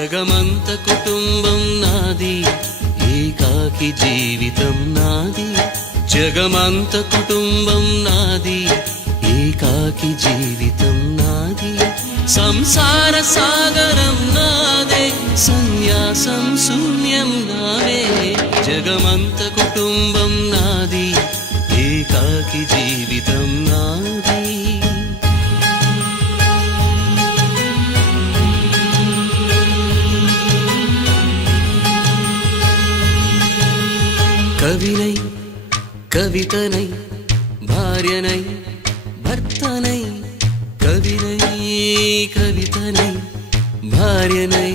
జగమంత కుటుంబం నాది, ఏకాకి జీవితం నాది. జగమంత కుటుంబం నాది, ఏకాకి జీవితం నాది. సంసార సాగరం నాదే, సన్యాసం శూన్యం నావే. జగమంత కుటుంబం నాది, ఏకాకి జీవితం నాది. కవినై కవితనై భార్యనై భర్తనై, కవినై కవితనై భార్యనై